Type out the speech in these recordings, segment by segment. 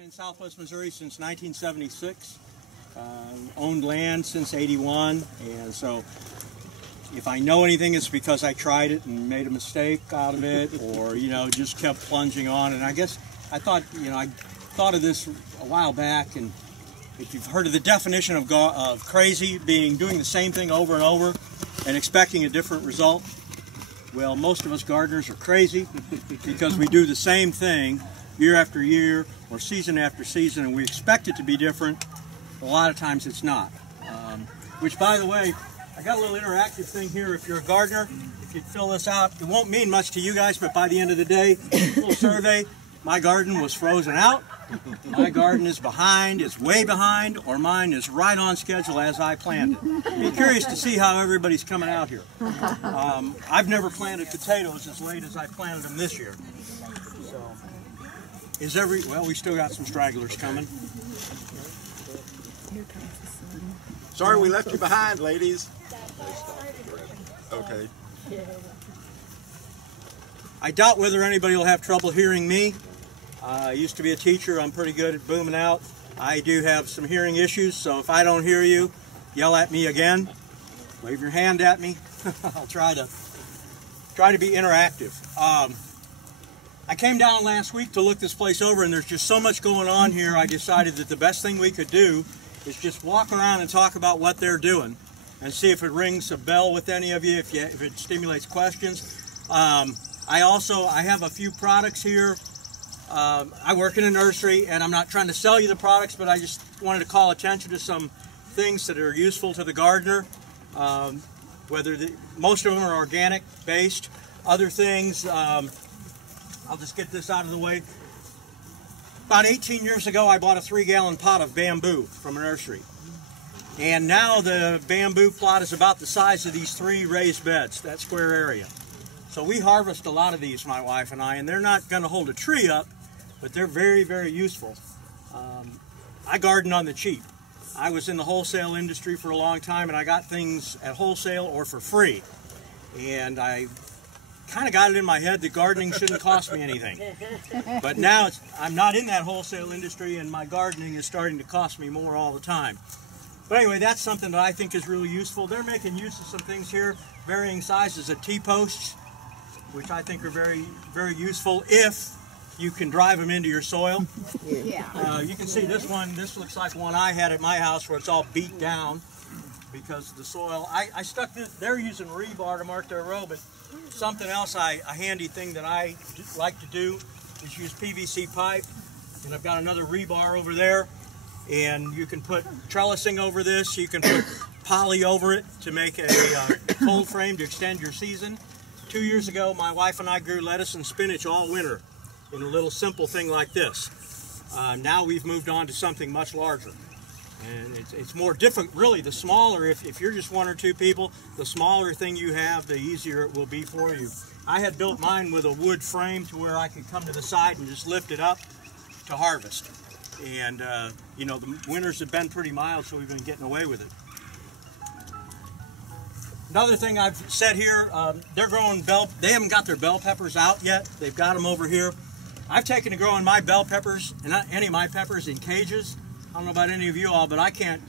Been in Southwest Missouri since 1976. Owned land since '81, and so if I know anything, it's because I tried it and made a mistake out of it, or just kept plunging on. And I guess I thought of this a while back, and if you've heard of the definition of crazy being doing the same thing over and over and expecting a different result, well, most of us gardeners are crazy because we do the same thing year after year or season after season, and we expect it to be different. A lot of times it's not. Which, by the way, I got a little interactive thing here. If you're a gardener, if you'd fill this out, it won't mean much to you guys, but by the end of the day, a little survey. My garden was frozen out. My garden is behind, it's way behind, or mine is right on schedule as I planned it. Be curious to see how everybody's coming out here. I've never planted potatoes as late as I planted them this year. So, well, we still got some stragglers coming. Sorry we left you behind, ladies. Okay. I doubt whether anybody will have trouble hearing me. I used to be a teacher. I'm pretty good at booming out. I do have some hearing issues, so if I don't hear you, yell at me again. Wave your hand at me. I'll try to be interactive. I came down last week to look this place over, and there's just so much going on here. I decided that the best thing we could do is just walk around and talk about what they're doing and see if it rings a bell with any of you, if it stimulates questions. I have a few products here. I work in a nursery, and I'm not trying to sell you the products, but I just wanted to call attention to some things that are useful to the gardener. Most of them are organic based. Other things, I'll just get this out of the way. About 18 years ago, I bought a 3-gallon pot of bamboo from a nursery. And now the bamboo plot is about the size of these 3 raised beds, that square area. So we harvest a lot of these, my wife and I, and they're not going to hold a tree up, but they're very, very useful. I garden on the cheap. I was in the wholesale industry for a long time, and I got things at wholesale or for free. And I kind of got it in my head that gardening shouldn't cost me anything. But now I'm not in that wholesale industry, and my gardening is starting to cost me more all the time. But anyway, that's something that I think is really useful. They're making use of some things here, varying sizes of T-posts, which I think are very, very useful if you can drive them into your soil. Yeah. You can see this one. This looks like one I had at my house where it's all beat down because of the soil. I stuck this. They're using rebar to mark their row, but something else, a handy thing that I like to do is use PVC pipe, and I've got another rebar over there, and you can put trellising over this. You can put poly over it to make a cold frame to extend your season. 2 years ago, my wife and I grew lettuce and spinach all winter in a little simple thing like this. Now we've moved on to something much larger. And it's more difficult, really. The smaller, if you're just 1 or 2 people, the smaller ththing you have, the easier it will be for you. I had built mine with a wood frame to where I could come to the side and just lift it up to harvest. And, the winters have been pretty mild, so we've been getting away with it. Another thing I've said here, they're growing they haven't got their bell peppers out yet. They've got them over here. I've taken to growing my bell peppers, and not any of my peppers, in cages. I don't know about any of you all, but I get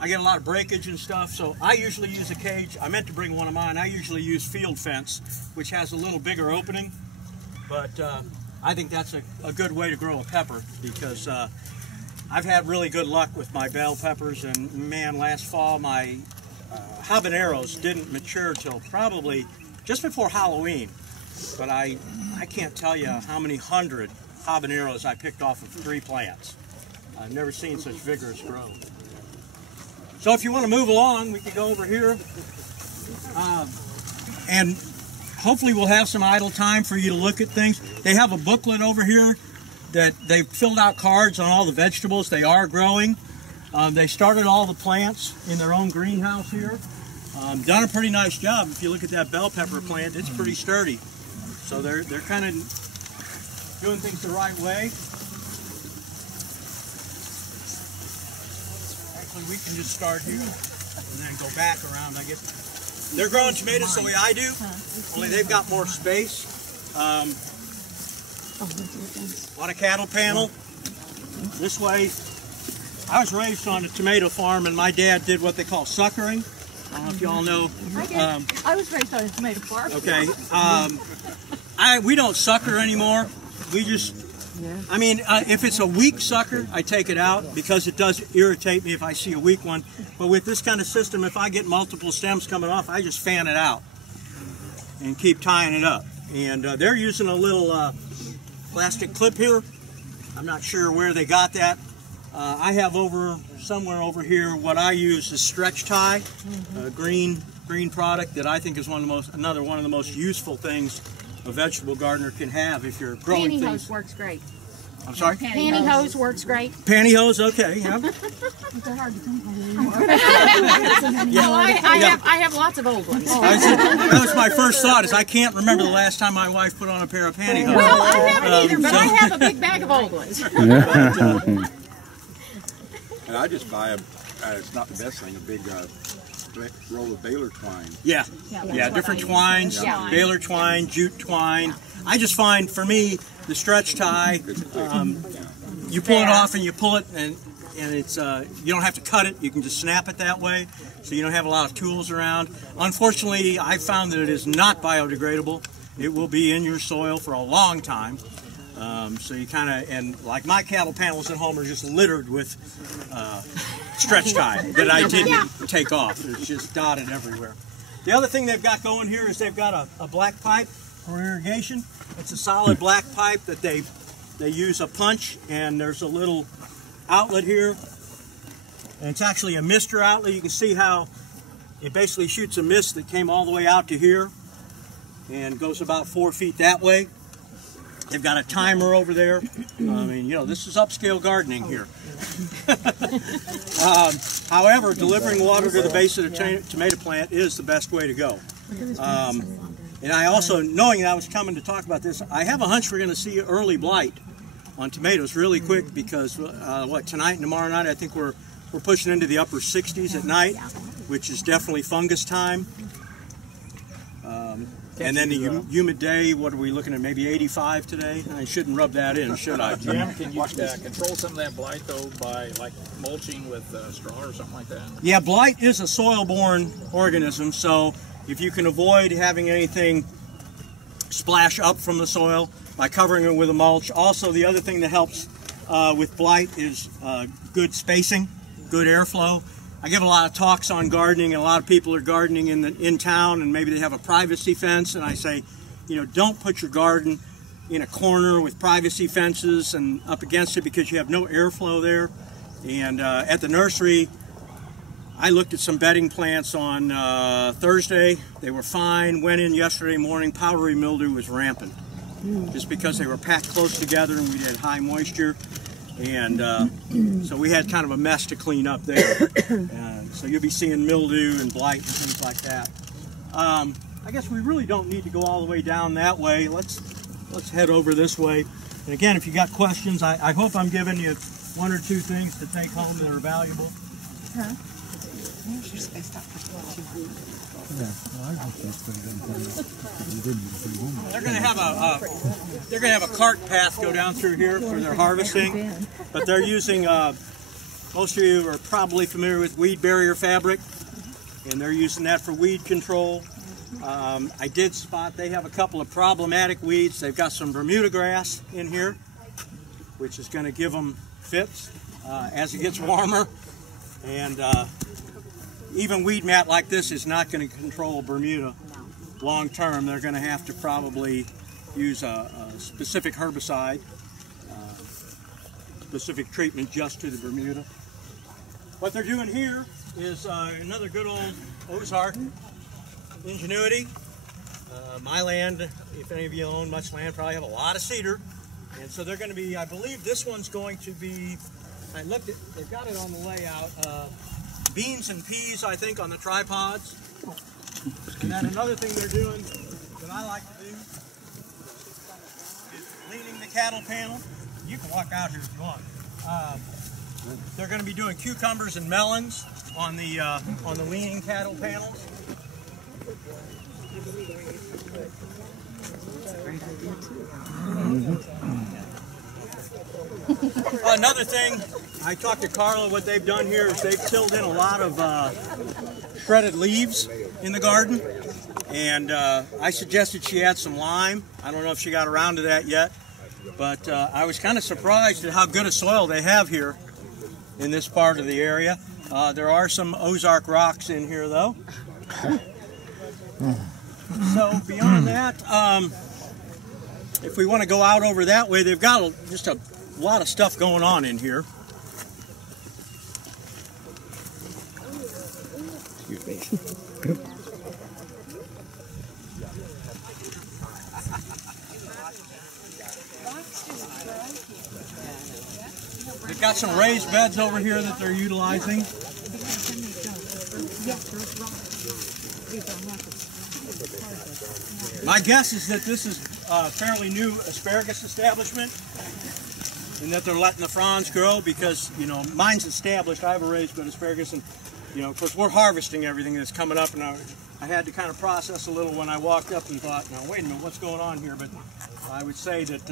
a lot of breakage and stuff, so I usually use a cage. I meant to bring one of mine. I usually use field fence, which has a little bigger opening, but I think that's a good way to grow a pepper because I've had really good luck with my bell peppers, and man, last fall my habaneros didn't mature till probably just before Halloween, but I can't tell you how many 100 habaneros I picked off of 3 plants. I've never seen such vigorous growth. So if you want to move along, we can go over here. And hopefully we'll have some idle time for you to look at things. They have a booklet over here that they've filled out cards on all the vegetables they are growing. They started all the plants in their own greenhouse here. Done a pretty nice job. If you look at that bell pepper plant, it's pretty sturdy. So they're kind of doing things the right way. Actually, we can just start here and then go back around, I guess. They're growing tomatoes the way I do, only they've got more space. On a cattle panel, this way. I was raised on a tomato farm, and my dad did what they call suckering. I don't know if you all know. I was raised on a tomato farm. Okay. We don't sucker anymore. We just, I mean, if it's a weak sucker, I take it out because it does irritate me if I see a weak one. But with this kind of system, if I get multiple stems coming off, I just fan it out and keep tying it up. And they're using a little plastic clip here. I'm not sure where they got that. I have somewhere over here what I use is stretch tie, a green product that I think is another one of the most useful things a vegetable gardener can have if you're growing things. Pantyhose works great. I'm sorry? Pantyhose works great. Pantyhose, okay, yeah. They're hard to come I have lots of old ones. That was my first thought, is I can't remember the last time my wife put on a pair of pantyhose. Well, I haven't either, but I have a big bag of old ones. And I just buy it's not the best thing, a big roll of baler twine. Yeah, different twines, baler twine, jute twine. I just find, for me, the stretch tie, you pull it off and you pull it, and it's you don't have to cut it. You can just snap it that way, so you don't have a lot of tools around. Unfortunately, I found that it is not biodegradable. It will be in your soil for a long time. So you kind of, and like my cattle panels at home are just littered with stretch tie that I didn't take off. It's just dotted everywhere. The other thing they've got going here is they've got a black pipe for irrigation. It's a solid black pipe that they use a punch, and there's a little outlet here. And it's actually a mister outlet. You can see how it basically shoots a mist that came all the way out to here and goes about 4 feet that way. They've got a timer over there. I mean, you know, this is upscale gardening here. However, delivering water to the base of the tomato plant is the best way to go. And I also, knowing that I was coming to talk about this, I have a hunch we're going to see early blight on tomatoes really quick because, tonight and tomorrow night, I think we're pushing into the upper 60s at night, which is definitely fungus time. And then the humid day, what are we looking at, maybe 85 today? I shouldn't rub that in, should I? Jim, can you control some of that blight, though, by like mulching with straw or something like that? Yeah, blight is a soil-borne organism, so if you can avoid having anything splash up from the soil by covering it with a mulch. Also, the other thing that helps with blight is good spacing, good airflow. I give a lot of talks on gardening, and a lot of people are gardening in town, and maybe they have a privacy fence, and I say, you know, don't put your garden in a corner with privacy fences and up against it because you have no airflow there. And at the nursery, I looked at some bedding plants on Thursday. They were fine. Went in yesterday morning. Powdery mildew was rampant, just because they were packed close together and we had high moisture. And so we had kind of a mess to clean up there. So you'll be seeing mildew and blight and things like that. I guess we really don't need to go all the way down that way. Let's head over this way. And again, if you got questions, I hope I'm giving you one or two things to take home that are valuable. They're going to have a cart path go down through here for their harvesting, but they're using, most of you are probably familiar with weed barrier fabric, and they're using that for weed control. I did spot they have a couple of problematic weeds. They've got some Bermuda grass in here, which is going to give them fits as it gets warmer, and even weed mat like this is not going to control Bermuda long term. They're going to have to probably use a specific herbicide, specific treatment just to the Bermuda. What they're doing here is another good old Ozark ingenuity. My land, if any of you own much land, probably have a lot of cedar. And so they're going to be, I believe this one's going to be, I looked at, they've got it on the layout, beans and peas, I think, on the tripods. And then another thing they're doing that I like to do is leaning the cattle panel. You can walk out here if you want. They're going to be doing cucumbers and melons on the leaning cattle panels. Another thing, I talked to Carla. What they've done here is they've tilled in a lot of shredded leaves in the garden, and I suggested she add some lime. I don't know if she got around to that yet, but I was kind of surprised at how good a soil they have here in this part of the area. There are some Ozark rocks in here, though. So beyond that, if we want to go out over that way, they've got just a lot of stuff going on in here. Excuse me. They've got some raised beds over here that they're utilizing. My guess is that this is a fairly new asparagus establishment, and that they're letting the fronds grow because, you know, mine's established. I have a raised bed asparagus, and, you know, of course, we're harvesting everything that's coming up, and I had to kind of process a little when I walked up and thought, now, wait a minute, what's going on here? But I would say that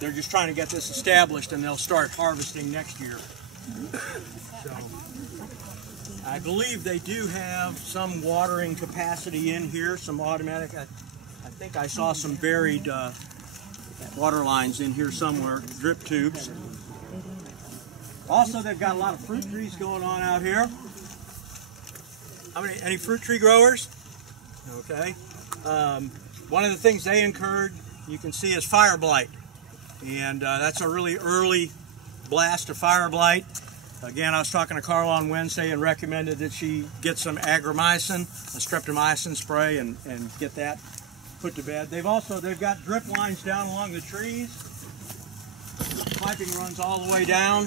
they're just trying to get this established, and they'll start harvesting next year. So, I believe they do have some watering capacity in here, some automatic. I think I saw some buried water lines in here somewhere, drip tubes. Also, they've got a lot of fruit trees going on out here. Any fruit tree growers? Okay. One of the things they incurred, you can see, is fire blight. And that's a really early blast of fire blight. Again, I was talking to Carla on Wednesday and recommended that she get some agromycin, a streptomycin spray, and get that put to bed. They've got drip lines down along the trees. Piping runs all the way down,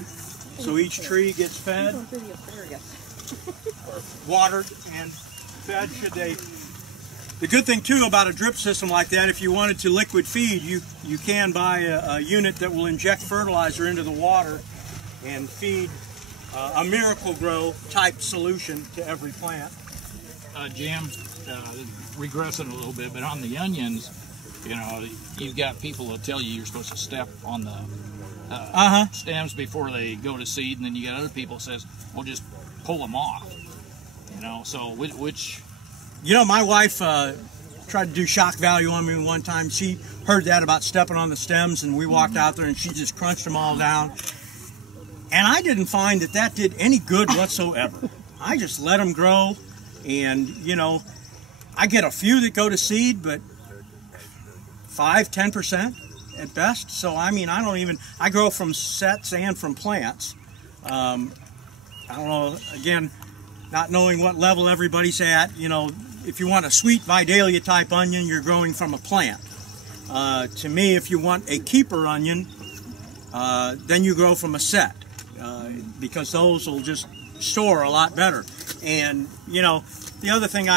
so each tree gets fed, watered, and fed should they. The good thing too about a drip system like that, if you wanted to liquid feed, you can buy a unit that will inject fertilizer into the water and feed a Miracle-Gro type solution to every plant. Jim, regressing a little bit, but on the onions, you know, you've got people that tell you you're supposed to step on the stems before they go to seed, and then you got other people that says, well, just pull them off. You know, so which... You know, my wife tried to do shock value on me one time. She heard that about stepping on the stems, and we walked out there, and she just crunched them all down. And I didn't find that did any good whatsoever. I just let them grow, and, you know, I get a few that go to seed, but 5–10% at best. So, I mean, I grow from sets and from plants. I don't know, again, not knowing what level everybody's at, you know, if you want a sweet Vidalia type onion, you're growing from a plant. To me, if you want a keeper onion, then you grow from a set, because those will just store a lot better. And, you know, the other thing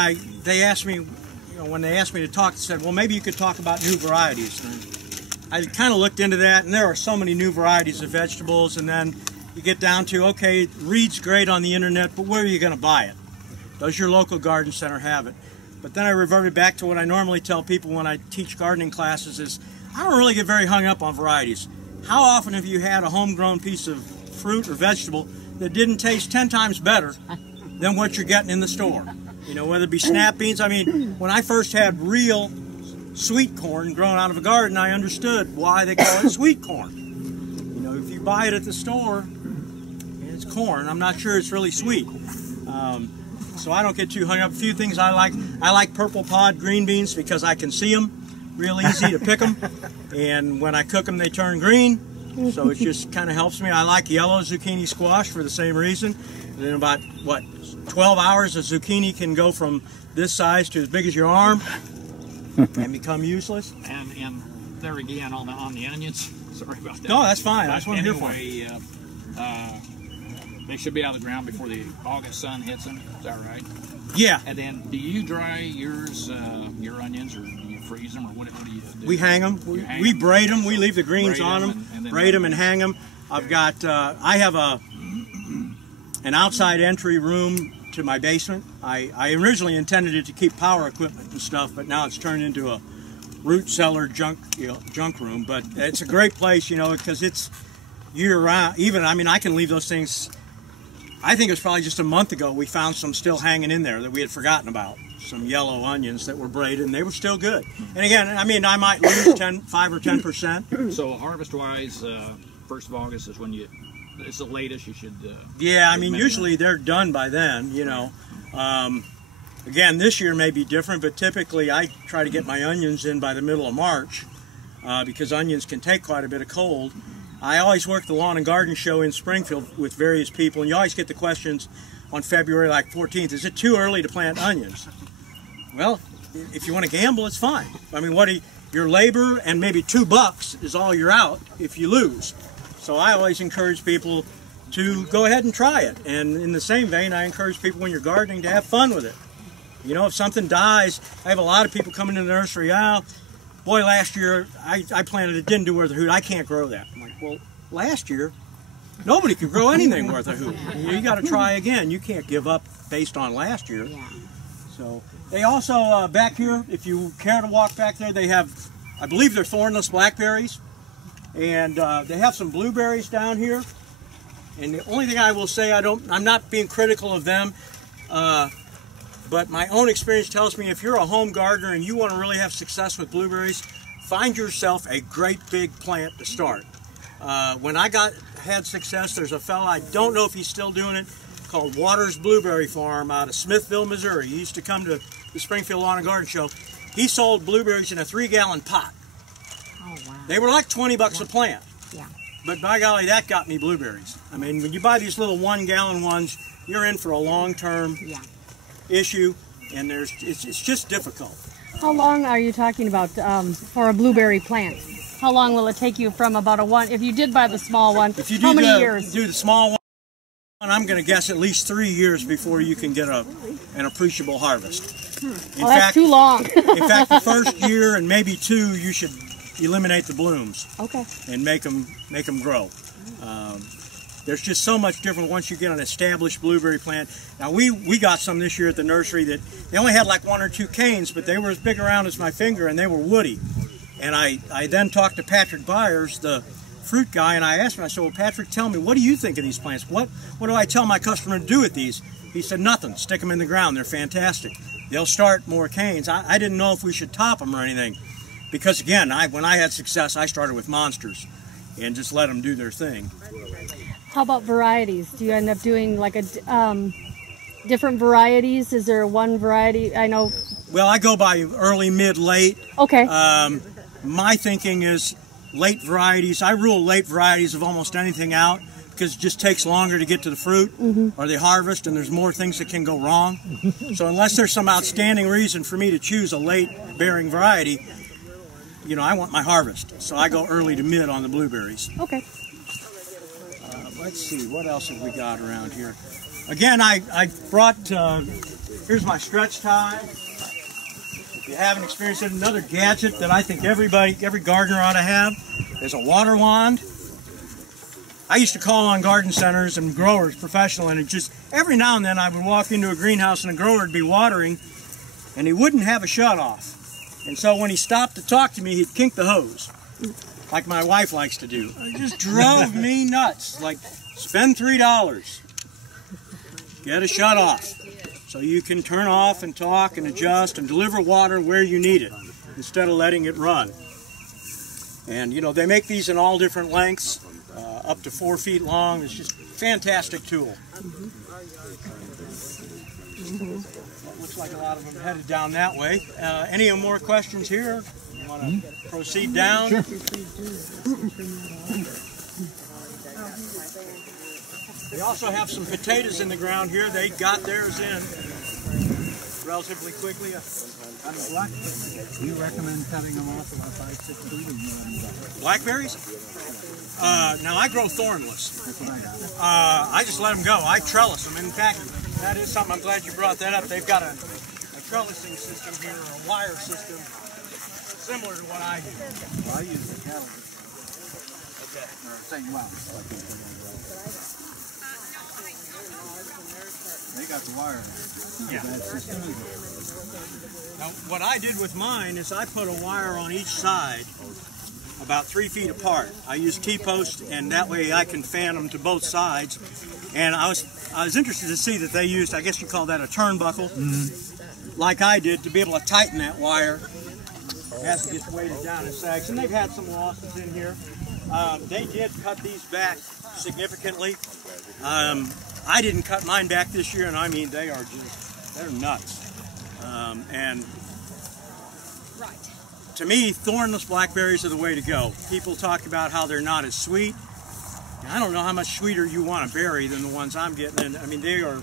they asked me, you know, when they asked me to talk, they said, well, maybe you could talk about new varieties. And I kind of looked into that, and there are so many new varieties of vegetables, and then you get down to, okay, read's great on the internet, but where are you going to buy it? Does your local garden center have it? But then I reverted back to what I normally tell people when I teach gardening classes is, I don't really get very hung up on varieties. How often have you had a homegrown piece of fruit or vegetable that didn't taste 10 times better than what you're getting in the store? You know, whether it be snap beans. I mean, when I first had real sweet corn grown out of a garden, I understood why they call it sweet corn. You know, if you buy it at the store, it's corn. I'm not sure it's really sweet. So I don't get too hung up. A few things I like purple pod green beans because I can see them, real easy to pick them. And when I cook them, they turn green. So it just kind of helps me. I like yellow zucchini squash for the same reason. And in about, 12 hours, a zucchini can go from this size to as big as your arm and become useless. And there again, on the onions, sorry about that. No, that's fine. That's what I'm here for. They should be out of the ground before the August sun hits them. Is that right? Yeah. And then, do you dry yours, your onions, or do you freeze them, or what do you do? We hang them. We braid them. We leave the greens on them, braid them, and hang them. I've got. I have an outside entry room to my basement. I originally intended it to keep power equipment and stuff, but now it's turned into a root cellar junk room. But it's a great place, you know, because it's. year round. Even, I mean, I can leave those things. I think it was probably just a month ago we found some still hanging in there that we had forgotten about. Some yellow onions that were braided, and they were still good. And again, I mean, I might lose 5 or 10%. So harvest-wise, 1st of August is when it's the latest you should. Yeah, I mean, usually they're done by then. You know, again, this year may be different, but typically I try to get my onions in by the middle of March because onions can take quite a bit of cold. I always work the lawn and garden show in Springfield with various people, and you always get the questions on February like 14th, is it too early to plant onions? Well, if you want to gamble, it's fine. I mean, your labor and maybe $2 is all you're out if you lose. So I always encourage people to go ahead and try it. And in the same vein, I encourage people when you're gardening to have fun with it. You know, if something dies, I have a lot of people coming in the nursery, boy, last year I planted it, didn't do worth a hoot, I can't grow that. I'm like, well, last year, nobody could grow anything worth a hoot. You got to try again. You can't give up based on last year. Yeah. So they also, back here, if you care to walk back there, they have, I believe they're thornless blackberries. And they have some blueberries down here. And the only thing I will say, I'm not being critical of them, but my own experience tells me if you're a home gardener and you want to really have success with blueberries, find yourself a great big plant to start. When I had success, there's a fellow, I don't know if he's still doing it, called Waters Blueberry Farm out of Smithville, Missouri. He used to come to the Springfield Lawn and Garden Show. He sold blueberries in a 3-gallon pot. Oh, wow. They were like 20 bucks a plant. Yeah. But by golly, that got me blueberries. I mean, when you buy these little 1-gallon ones, you're in for a long-term issue, and it's just difficult. How long are you talking about for a blueberry plant? How long will it take you from about a one, if you did buy the small one, if you how many years? Do the small one, I'm going to guess at least 3 years before you can get an appreciable harvest. Well, that's too long. In fact, the first year and maybe 2, you should eliminate the blooms. Okay. And make them grow. There's just so much different once you get an established blueberry plant. Now we got some this year at the nursery that they only had like 1 or 2 canes, but they were as big around as my finger and they were woody. And I then talked to Patrick Byers, the fruit guy, and I asked him, I said, well, Patrick, tell me, what do you think of these plants? What do I tell my customer to do with these? He said, nothing. Stick them in the ground. They're fantastic. They'll start more canes. I didn't know if we should top them or anything. Because again, when I had success, I started with monsters and just let them do their thing. How about varieties? Do you end up doing like different varieties? Is there one variety? I know. Well, I go by early, mid, late. Okay. My thinking is late varieties. I rule late varieties of almost anything out because it just takes longer to get to the fruit or the harvest, and there's more things that can go wrong. So unless there's some outstanding reason for me to choose a late bearing variety, you know, I want my harvest. So I go early to mid on the blueberries. Okay. Let's see, what else have we got around here? Again, I brought, here's my stretch tie. If you haven't experienced it, another gadget that I think every gardener ought to have is a water wand. I used to call on garden centers and growers, professional, and it just, every now and then I would walk into a greenhouse and a grower would be watering and he wouldn't have a shut-off. And so when he stopped to talk to me, he'd kink the hose, like my wife likes to do. It just drove me nuts. Like, spend $3, get a shut-off, so you can turn off and talk and adjust and deliver water where you need it, instead of letting it run. And, you know, they make these in all different lengths, up to 4 feet long. It's just a fantastic tool. Looks like a lot of them headed down that way. Any more questions here? You want to proceed down? Sure. We also have some potatoes in the ground here. They got theirs in relatively quickly. Do you recommend cutting them off about 5-6 feet? Blackberries? Now I grow thornless. That's what I got. I just let them go. I trellis them. In fact, that is something, I'm glad you brought that up. They've got a trellising system here, or a wire system, similar to what I do. Well, I use the cattle. Okay. Or same well. They got the wire. Yeah. That system is Now, what I did with mine is I put a wire on each side about 3 feet apart. I use T-posts, and that way I can fan them to both sides. And I was interested to see that they used, I guess you call that a turnbuckle, like I did, to be able to tighten that wire as it gets weighted down and sags. And they've had some losses in here. They did cut these back significantly. I didn't cut mine back this year, and I mean, they're nuts. And to me, thornless blackberries are the way to go. People talk about how they're not as sweet. I don't know how much sweeter you want a berry than the ones I'm getting. And I mean, they are,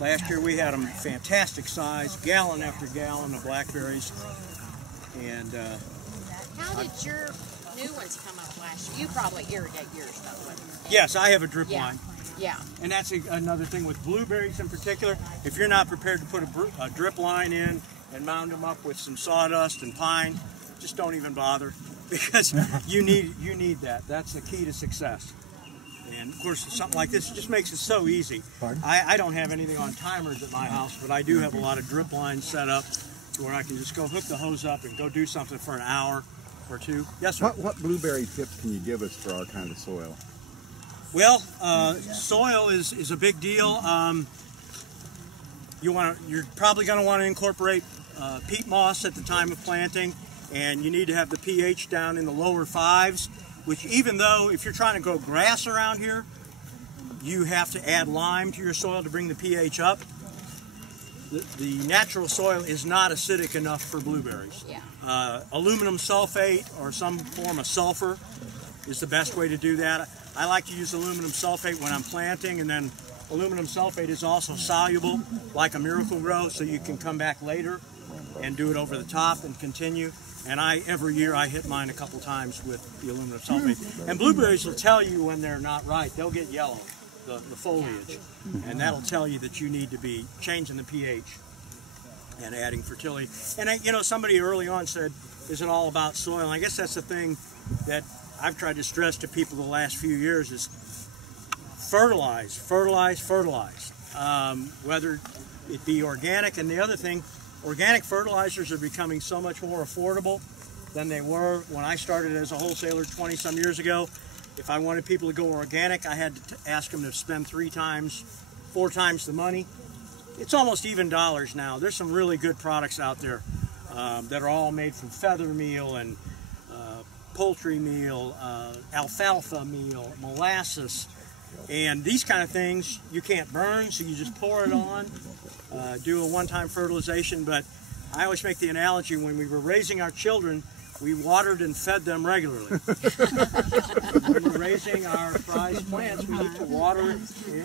last year we had them fantastic size, gallon after gallon of blackberries. And How did your new ones come up last year? You probably irrigate yours though. yes, I have a drip line. Yeah. And that's another thing with blueberries in particular. If you're not prepared to put a drip line in and mound them up with some sawdust and pine, just don't even bother, because you need that. That's the key to success. And of course, something like this just makes it so easy. I don't have anything on timers at my house, but I do have a lot of drip lines set up to where I can just go hook the hose up and go do something for an hour or two. Yes, sir. What blueberry tips can you give us for our kind of soil? Well, soil is a big deal. You're probably going to want to incorporate peat moss at the time of planting, and you need to have the pH down in the lower 5s, which even though if you're trying to grow grass around here, you have to add lime to your soil to bring the pH up. The natural soil is not acidic enough for blueberries. Yeah. Aluminum sulfate or some form of sulfur is the best way to do that. I like to use aluminum sulfate when I'm planting, and then aluminum sulfate is also soluble like a Miracle Grow, so you can come back later and do it over the top and continue. And every year I hit mine a couple times with the aluminum sulfate. And blueberries will tell you when they're not right. They'll get yellow, the foliage, and that'll tell you that you need to be changing the pH and adding fertility. And somebody early on said, is it all about soil? And I guess that's the thing that I've tried to stress to people the last few years is fertilize, fertilize, fertilize. Whether it be organic, and the other thing, organic fertilizers are becoming so much more affordable than they were when I started as a wholesaler 20-some years ago. If I wanted people to go organic, I had to ask them to spend 3 times, 4 times the money. It's almost even dollars now. There's some really good products out there that are all made from feather meal and poultry meal, alfalfa meal, molasses, and these kind of things you can't burn, so you just pour it on, do a one-time fertilization. But I always make the analogy, when we were raising our children, we watered and fed them regularly. When we're raising our prized plants, we need to water,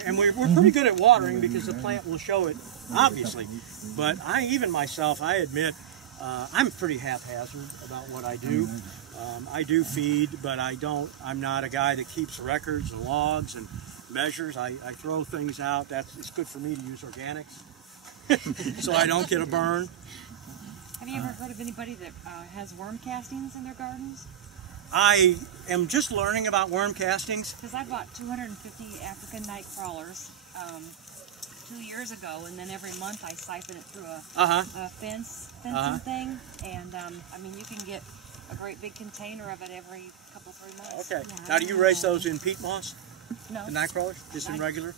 and we're pretty good at watering because the plant will show it, obviously. But even myself, I admit, I'm pretty haphazard about what I do. I do feed, but I'm not a guy that keeps records and logs and measures. I throw things out. It's good for me to use organics, so I don't get a burn. Have you ever heard of anybody that has worm castings in their gardens? I am just learning about worm castings. Because I bought 250 African night crawlers 2 years ago, and then every month I siphon it through a fencing thing, and I mean, you can get a great big container of it every couple, 3 months. Okay. Now, do you raise those in peat moss? No. The night crawlers? Just in regular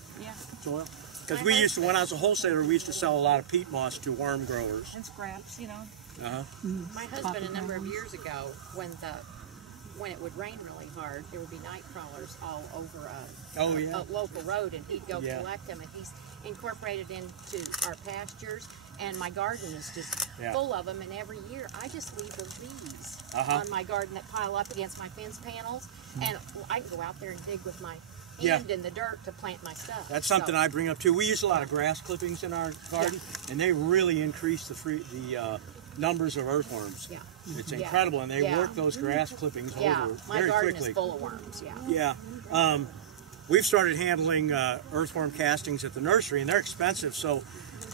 soil? Because when I was a wholesaler, we used to sell a lot of peat moss to worm growers. And scraps, you know. My husband, a number of years ago, when it would rain really hard, there would be night crawlers all over a local road, and he'd go collect them, and he's incorporated into our pastures, and my garden is just full of them, and every year I just leave the leaves on my garden that pile up against my fence panels, and I can go out there and dig with my hand in the dirt to plant my stuff. That's something I bring up too. We use a lot of grass clippings in our garden, and they really increase the numbers of earthworms. It's incredible, and they work those grass clippings over very quickly. My garden is full of worms. We've started handling earthworm castings at the nursery, and they're expensive, so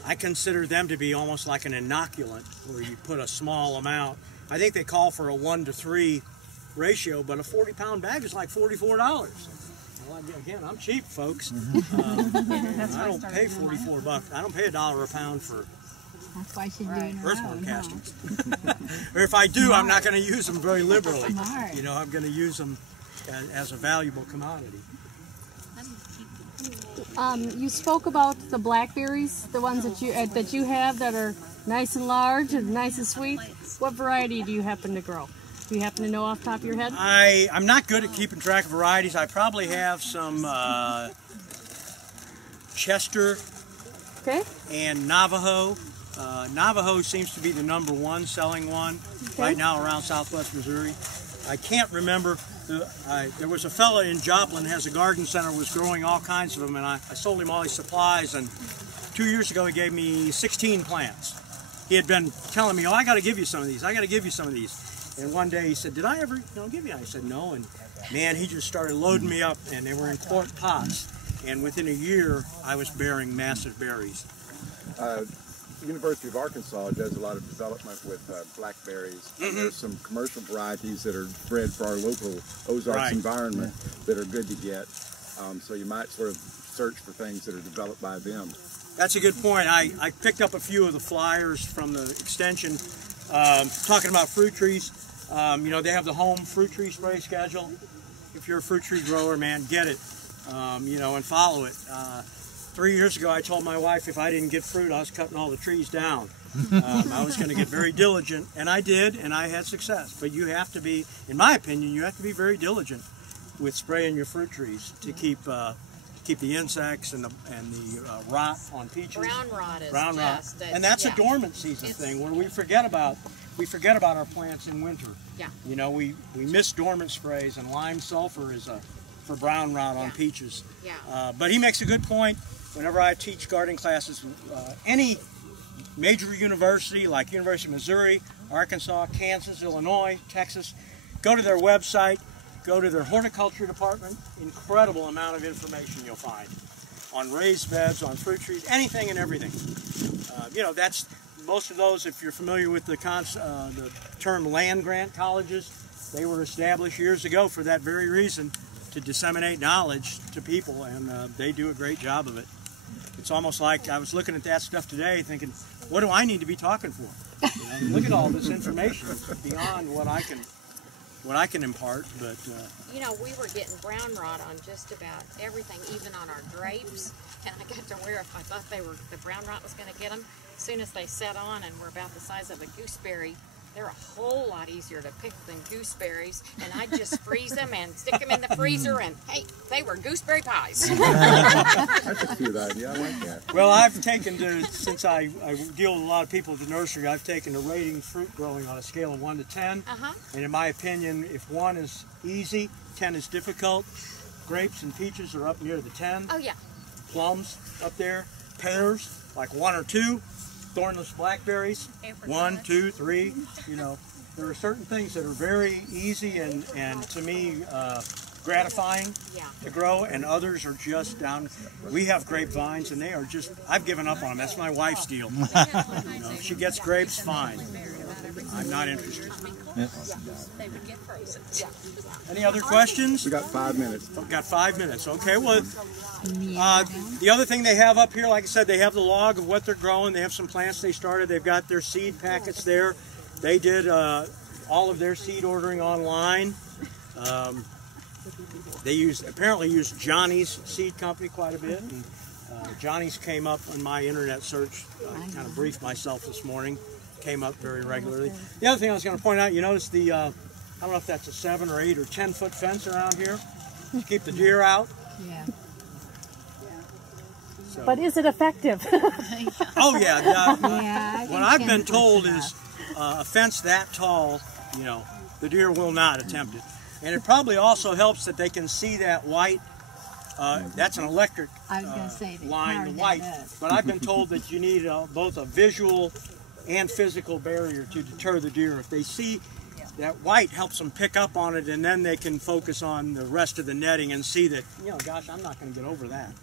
I consider them to be almost like an inoculant, where you put a small amount. I think they call for a 1-to-3 ratio, but a 40-pound bag is like $44. Well, again, I'm cheap, folks. I don't pay $44. I don't pay $1 a pound for That's why she's doing her earthworm own, castings. Or if I do, I'm not going to use them very liberally. Smart. You know, I'm going to use them as a valuable commodity. You spoke about the blackberries, the ones that you have that are nice and large and nice and sweet. What variety do you happen to grow? Do you happen to know off the top of your head? I'm not good at keeping track of varieties. I probably have some Chester and Navajo. Navajo seems to be the #1 selling one right now around Southwest Missouri. I can't remember. There was a fella in Joplin, has a garden center, was growing all kinds of them, and I sold him all his supplies, and 2 years ago he gave me 16 plants. He had been telling me, oh, I got to give you some of these, I got to give you some of these. And one day he said, did I ever give you? I said, no, and man, he just started loading me up, and they were in quart pots, and within a year I was bearing massive berries. The University of Arkansas does a lot of development with blackberries. And there's some commercial varieties that are bred for our local Ozarks environment that are good to get. So you might sort of search for things that are developed by them. That's a good point. I picked up a few of the flyers from the extension talking about fruit trees. You know, they have the home fruit tree spray schedule. If you're a fruit tree grower, man, get it, you know, and follow it. 3 years ago, I told my wife if I didn't get fruit, I was cutting all the trees down. I was going to get very diligent, and I did, and I had success. But you have to be, in my opinion, you have to be very diligent with spraying your fruit trees to keep the insects and the rot on peaches. Brown rot is just and that's a dormant season thing where we forget about our plants in winter. Yeah. You know, we miss dormant sprays, and lime sulfur is for brown rot on peaches. Yeah. But he makes a good point. Whenever I teach garden classes, any major university like University of Missouri, Arkansas, Kansas, Illinois, Texas, go to their website, go to their horticulture department. Incredible amount of information you'll find on raised beds, on fruit trees, anything and everything. You know, that's most of those. If you're familiar with the term land grant colleges, they were established years ago for that very reason, to disseminate knowledge to people, and they do a great job of it. It's almost like I was looking at that stuff today thinking, what do I need to be talking for? You know, look at all this information beyond what I can impart. But you know, we were getting brown rot on just about everything, even on our grapes, and I got to where if I thought the brown rot was going to get them, as soon as they set on and were about the size of a gooseberry, they're a whole lot easier to pick than gooseberries, and I just freeze them and stick them in the freezer, and hey, they were gooseberry pies. That's a cute idea. I like that. Well, I've taken to, since I deal with a lot of people at the nursery, I've taken to rating fruit growing on a scale of 1 to 10. And in my opinion, if 1 is easy, 10 is difficult. Grapes and peaches are up near the 10. Oh yeah. Plums up there. Pears, like 1 or 2. Thornless blackberries, 1, 2, 3. You know, there are certain things that are very easy and to me gratifying to grow, and others are just down. We have grapevines, and they are just, I've given up on them. That's my wife's deal. You know, if she gets grapes, fine. I'm not interested. Any other questions? We got 5 minutes. We've got 5 minutes. Okay, well, the other thing they have up here, like I said, they have the log of what they're growing. They have some plants they started. They've got their seed packets there. They did all of their seed ordering online. They apparently use Johnny's Seed Company quite a bit. And, Johnny's came up on my internet search. I kind of briefed myself this morning. Came up very regularly. The other thing I was going to point out, you notice the, I don't know if that's a 7 or 8 or 10 foot fence around here to keep the deer out. Yeah. So. But is it effective? Oh yeah. What I've been that's told is a fence that tall, you know, the deer will not attempt it. And it probably also helps that they can see that white. That's an electric line, the white. But I've been told that you need both a visual and physical barrier to deter the deer. If they see that white, helps them pick up on it, and then they can focus on the rest of the netting and see that, you know, gosh, I'm not going to get over that.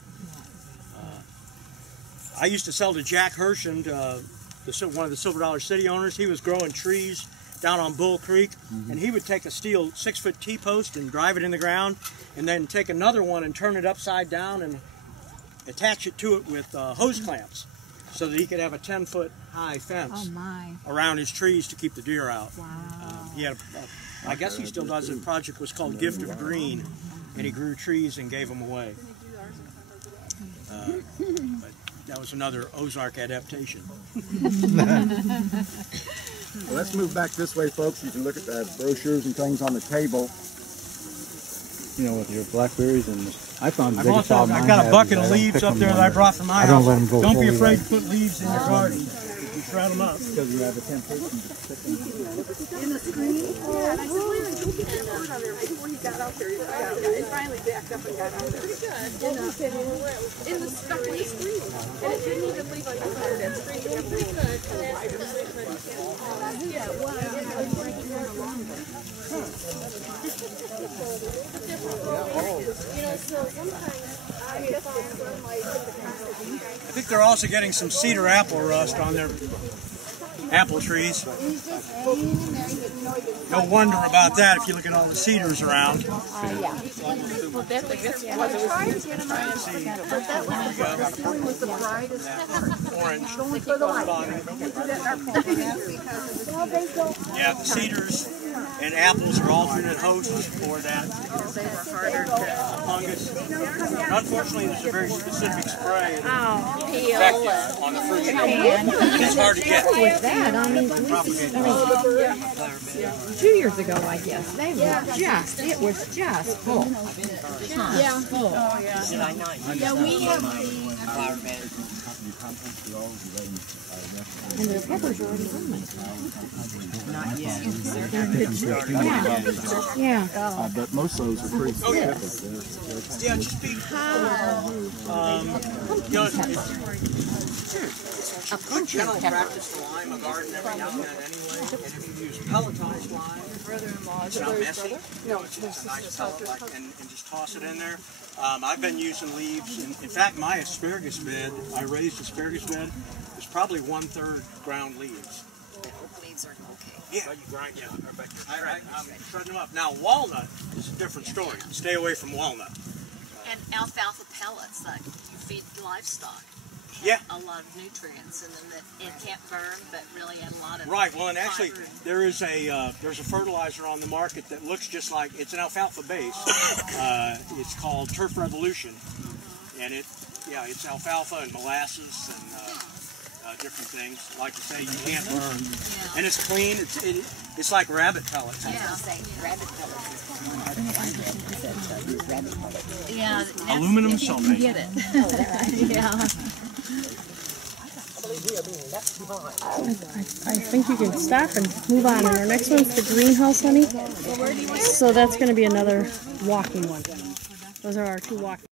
I used to sell to Jack Hershend, one of the Silver Dollar City owners. He was growing trees down on Bull Creek, and he would take a steel 6-foot T-post and drive it in the ground, and then take another one and turn it upside down and attach it to it with hose clamps. so that he could have a 10-foot high fence around his trees to keep the deer out. Wow. He had I guess he still does it. The project was called Gift of Green, and he grew trees and gave them away. But that was another Ozark adaptation. Well, let's move back this way, folks. You can look at the brochures and things on the table. You know, with your blackberries, and I found the I've biggest problem I've got a bucket of leaves up there that I brought from my house. Let them go. Don't be afraid to put leaves in your garden. You shroud them up. Because you have a temptation to stick them. In the screen? Yeah, and I said, wait a minute, don't get that bird on there. Before he got out there, he finally backed up and got out there. Pretty good. In the stuffy screen. And it didn't even leave like that screen. It was pretty good. I think they're also getting some cedar apple rust on their apple trees. No wonder about that if you look at all the cedars around. Orange. Yeah, the cedars and apples are alternate hosts for that fungus. Unfortunately, there's a very specific spray effective on the fruit. It's hard to get. With that, I mean, 2 years ago, I guess, they were it was just full. Yeah. Full. Yeah, we have And their peppers are already on me. Not yet. Yeah. But most of those are pretty specific. Yeah, just be it's a good general practice to lime a garden every now and then anyway. And if you use pelletized lime, it's not messy. It's just a nice pellet, and just toss it in there. I've been using leaves. In fact, my asparagus bed, I raised asparagus bed, is probably 1/3 ground leaves. Leaves are okay. Yeah, you grind, yeah. I'm shredding them up. Now, walnut is a different story. Stay away from walnut. And alfalfa pellets that you feed livestock. Yeah. A lot of nutrients in them that it can't burn, but really add a lot of Right. Well, and actually, fiber. there's a fertilizer on the market that looks just like, it's an alfalfa base. It's called Turf Revolution, and it's alfalfa and molasses and different things. Like I say, you can't burn, and it's clean. It's like rabbit pellets. Yeah. Aluminum sulfate. Get it. Yeah. I think you can stop and move on. And our next one's the greenhouse, honey. So that's going to be another walking one. Those are our 2 walking.